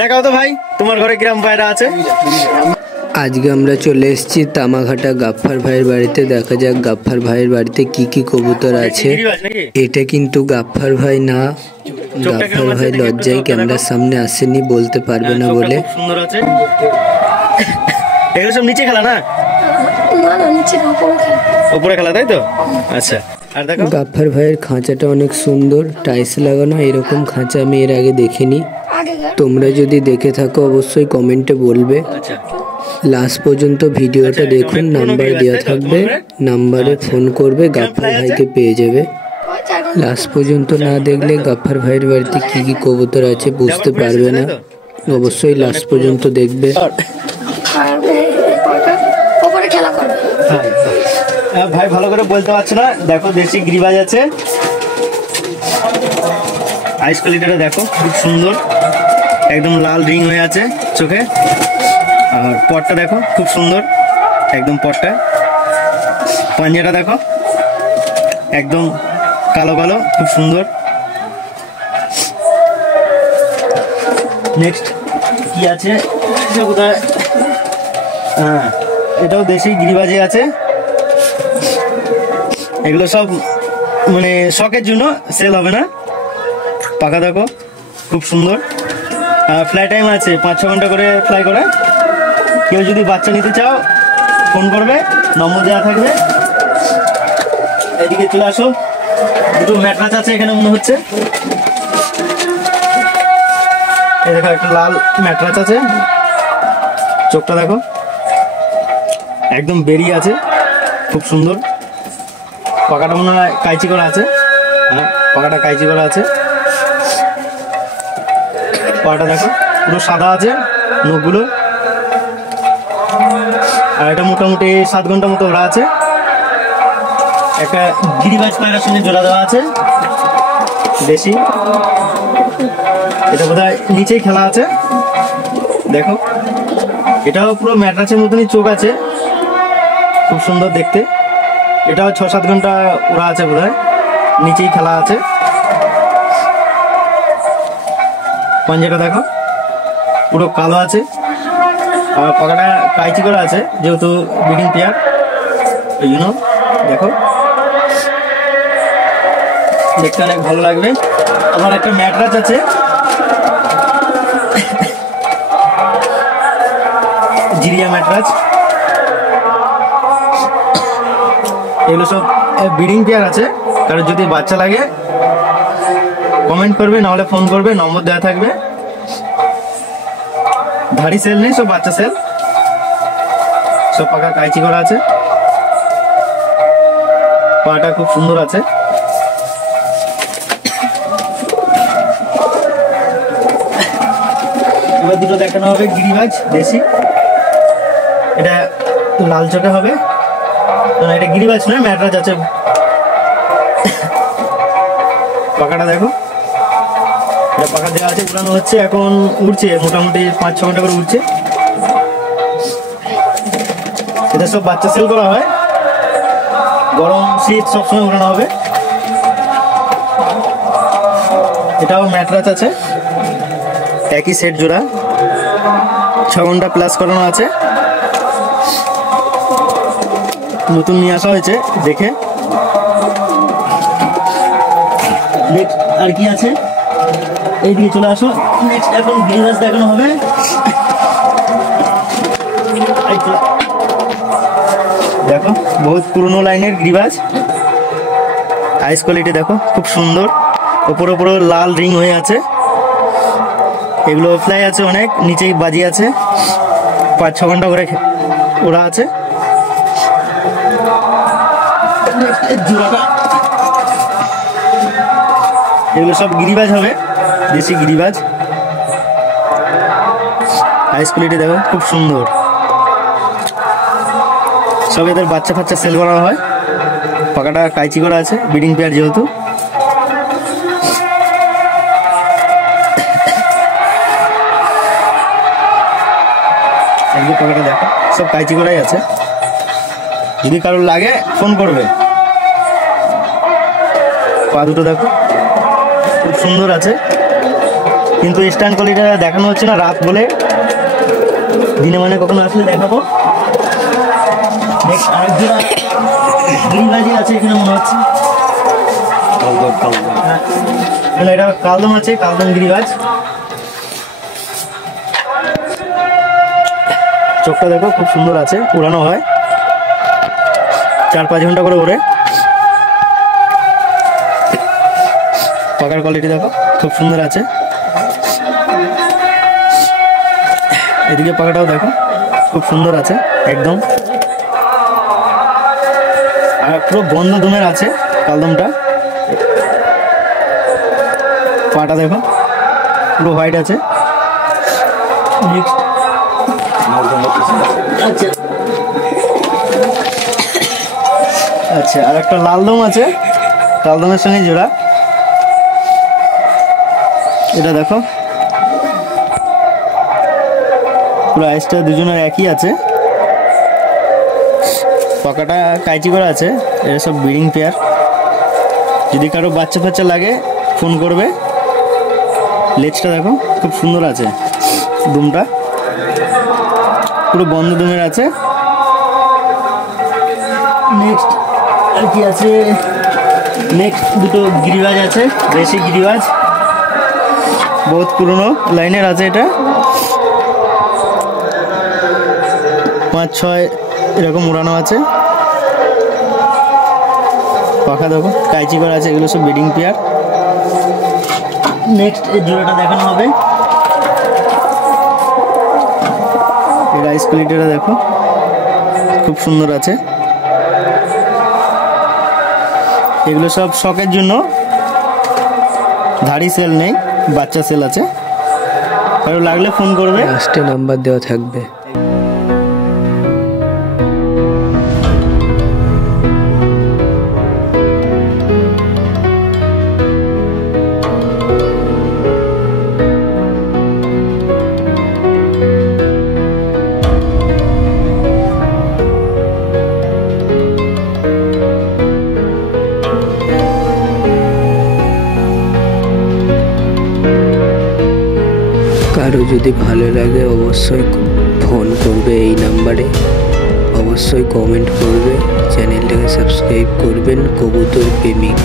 দেখাও তো ভাই তোমার ঘরে কিরম পায়রা আছে। আজকে আমরা চলে এসেছি তামাঘাটা গাফফার ভাইয়ের বাড়িতে। দেখা যাক গাফফার ভাইয়ের বাড়িতে কি কি কবুতর আছে। এটা কিন্তু গাফফার ভাই না, গাফফার ভাই লজ্জায় ক্যামেরার সামনে আসেনি, বলতে পারবে না বলে। সুন্দর আছে। এগুলো সব নিচে খেলা না, উপরে খেলা তাই তো। আচ্ছা, আর দেখো গাফফার ভাইয়ের খাঁচাটা অনেক সুন্দর, টাইলস লাগানো। এরকম খাঁচা আমি এর আগে দেখিনি। তোমরা যদি দেখে থাকো অবশ্যই কমেন্টে বলবে। লাস্ট পর্যন্ত ভিডিওটা দেখুন, নাম্বার দেওয়া থাকবে, নাম্বারে ফোন করবে, গাফফার ভাইকে পেয়ে যাবে। লাস্ট পর্যন্ত না দেখলে গাফফার ভাইয়ের বাড়িতে কি কি কবুতর আছে বুঝতে পারবে না। অবশ্যই লাস্ট পর্যন্ত দেখবে। ভাই ভালো করে বলতে পারছো না, দেখো দেশি গ্রিবাজ আছে। আইস কোয়ালিটিটা দেখো খুব সুন্দর, একদম লাল রিং হয়ে আছে চোখে। আর পটটা দেখো খুব সুন্দর, একদম পটটা। পাঞ্জাটা দেখো একদম কালো কালো, খুব সুন্দর। নেক্সট কি আছে কোথায়? হ্যাঁ, এটাও দেশি গিরিবাজি আছে। এগুলো সব মানে শখের জন্য, সেল হবে না। পাখা দেখো খুব সুন্দর। ফ্লাই টাইম আছে 5-6 ঘন্টা করে ফ্লাই করে। কেউ যদি বাচ্চা নিতে চাও ফোন করবে, নম্বর দেওয়া থাকবে। এদিকে চলে আসো, দুটো ম্যাট্রাস আছে এখানে মনে হচ্ছে। এই দেখো একটা লাল ম্যাট্রাস আছে, চোখটা দেখো একদম বেরিয়ে আছে, খুব সুন্দর। পাখাটা মনে হয় কাইচি করা আছে। হ্যাঁ, পাখাটা কাইচি করা আছে। পাখাটা দেখো পুরো সাদা আছে, নখগুলো। আর এটা মোটামুটি 7 ঘন্টা মতো ওরা আছে। একটা গিরিবাজ পায়রার সঙ্গে জোড়া দেওয়া আছে দেশি। এটা বোধহয় নিচেই খেলা আছে, দেখো। এটাও পুরো ম্যাট্রাসের মতনই চোখ আছে, খুব সুন্দর দেখতে। এটাও 6-7 ঘন্টা ওরা আছে বোধহয়, নিচেই খেলা আছে। পাঞ্জাটা দেখো পুরো কালো আছে, আর পাখাটা কাইচি করা আছে যেহেতু ব্রিডিং পেয়ার, এই জন্য দেখো দেখতে অনেক ভালো লাগবে। আমার একটা ম্যাট্রাস আছে, জিরিয়া ম্যাট্রাস। এগুলো সব ব্রিডিং পেয়ার আছে। কারণ যদি বাচ্চা লাগে কমেন্ট করবে, নাহলে ফোন করবে, নম্বর দেওয়া থাকবে। ধাড়ি সেল নেই, সব বাচ্চা সেল। সব পাকা কাইচি করা আছে, পাটা খুব সুন্দর আছে। এবার দুটো দেখানো হবে গিরিবাজ দেশি। এটা লাল চোখে হবে, এটা গিরিবাজ নয়, ম্যাট্রাস আছে। পাখাটা দেখো, এটা পাখা দেওয়া আছে, উড়ানো হচ্ছে, এখন উড়ছে মোটামুটি 5-6 ঘন্টা করে উড়ছে। এটা সব বাচ্চা সেল করা হয়, গরম শীত সবসময় উড়ানো হবে। এটাও ম্যাট্রাস আছে, একই সেট জোড়া, 6 ঘন্টা প্লাস করানো আছে। নতুন নিয়ে আসা হয়েছে দেখে। আর কি আছে, এইদিকে চলে আসো। নেক্সট এখন গিরিবাজ দেখানো হবে। দেখো বহুত পুরনো লাইনের গিরিবাজ, আইস কোয়ালিটি দেখো খুব সুন্দর। ওপর ওপর লাল রিং হয়ে আছে। এগুলো ফ্লাই আছে অনেক, নিচেই বাজি আছে, 5-6 ঘন্টা করে ওরা আছে। এগুলো সব গিরিবাজ হবে, দেশি গিরিবাজ। আইস কোয়ালিটি দেখো খুব সুন্দর। সব এদের বাচ্চা ফাচ্চা সেল করা হয়। পাখাটা কাইচি করা আছে, ব্রিডিং পেয়ার যেহেতু। পাখাটা দেখো সব কাইচি করাই আছে। যদি কারোর লাগে ফোন করবে। পা দুটো দেখো খুব সুন্দর আছে। কিন্তু স্ট্যান্ড কোয়ালিটিটা দেখানো হচ্ছে না, রাত বলে। দিনে মানে কখনো আসলে দেখাবো। নেক্সট আরেক জোড়া গ্রিবাজি আছে এখানে মনে হচ্ছে। এটা কালদম আছে, কালদম গিরিবাজ। চোখটা দেখো খুব সুন্দর আছে, উড়ানো হয় 4-5 ঘন্টা করে ওড়ে। পাকার কোয়ালিটি দেখো খুব সুন্দর আছে। এদিকে পাকাটাও দেখো খুব সুন্দর আছে একদম। আর পুরো বন্ধ দুমের আছে কালদমটা। পাটা দেখো পুরো হোয়াইট আছে। নেক্সট আচ্ছা আচ্ছা, আর একটা লালদম আছে কালদমের সঙ্গে জোড়া। এটা দেখো পুরো আইসটা দুজনের একই আছে। পাকাটা কাইচি করা আছে। এটা সব ব্রিডিং পেয়ার। যদি কারো বাচ্চা ফাচ্চা লাগে ফোন করবে। লেজটা দেখো খুব সুন্দর আছে, দুমটা পুরো বন্ধ দুমের আছে। নেক্সট আর কি আছে? নেক্সট দুটো গিরিবাজ আছে, দেশি গিরিবাজ, বহুত পুরনো লাইনের আছে। এটা 5-6 এরকম উড়ানো আছে। পাখা দেখো কাইচি করা আছে। এগুলো সব ব্রিডিং পেয়ার। নেক্সট এই জোড়াটা দেখানো হবে। এই রাইস কোয়ালিটিটা দেখো খুব সুন্দর আছে। এগুলো সব শখের জন্য, ধাড়ি সেল নেই, বাচ্চা সেল আছে। কারো লাগলে ফোন করবে, লাস্টে নাম্বার দেওয়া থাকবে। কারো যদি ভালো লাগে অবশ্যই ফোন করবে এই নাম্বারে, অবশ্যই কমেন্ট করবে, চ্যানেলটাকে সাবস্ক্রাইব করবেন। কবুতর প্রেমিক।